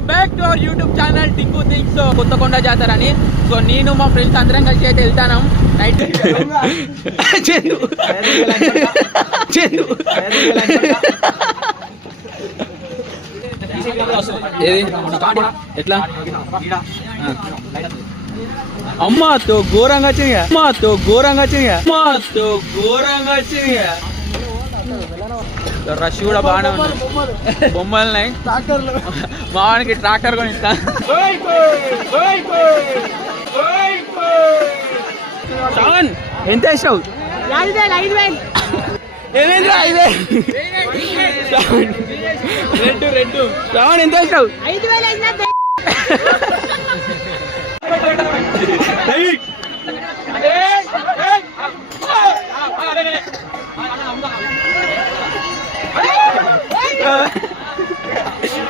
Welcome back to our YouTube channel Tinku things. Kothakonda జాతర అని. So నేను మా ఫ్రెండ్స్ అందరం కలిసి అయితే వెళ్తాను నైట్. ఏది ఎట్లా అమ్మాతో ఘోరంగా వచ్చింది, అమ్మాతో ఘోరంగా వచ్చింది, అమ్మాతో ఘోరంగా వచ్చింది. రష్ కూడా బాగానే ఉంది, బొమ్మలున్నాయి. మా వానికి ట్రాక్టర్ కొని ఇస్తా. శ్రావణ్ ఎంత వేసావు? ఏమేంద్రా 5,000. రెడ్డు శ్రావణ్ ఎంత వేసావు?